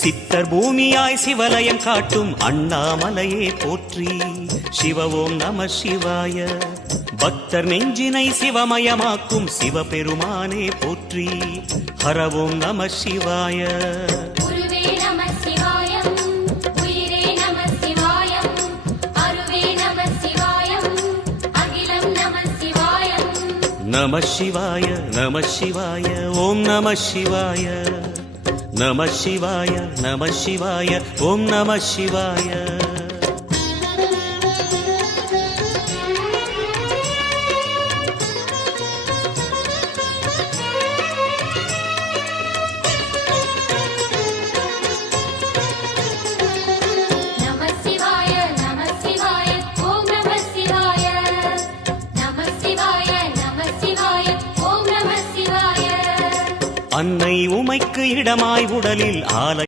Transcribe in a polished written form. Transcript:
சித்தர் பூமியாய் சிவலயம் காட்டும் அண்ணாமலையே போற்றி. சிவ ஓம் நம சிவாய. பக்தர் நெஞ்சினை சிவமயமாக்கும் சிவபெருமானே போற்றி. ஹர ஓம் நம சிவாய. நம சிவாய நம சிவாய ஓம் நம சிவாய. நம சிவாய நம சிவாய ஓம் நம சிவாய. அன்னை உமைக்கு இடமாய் உடலில் ஆலை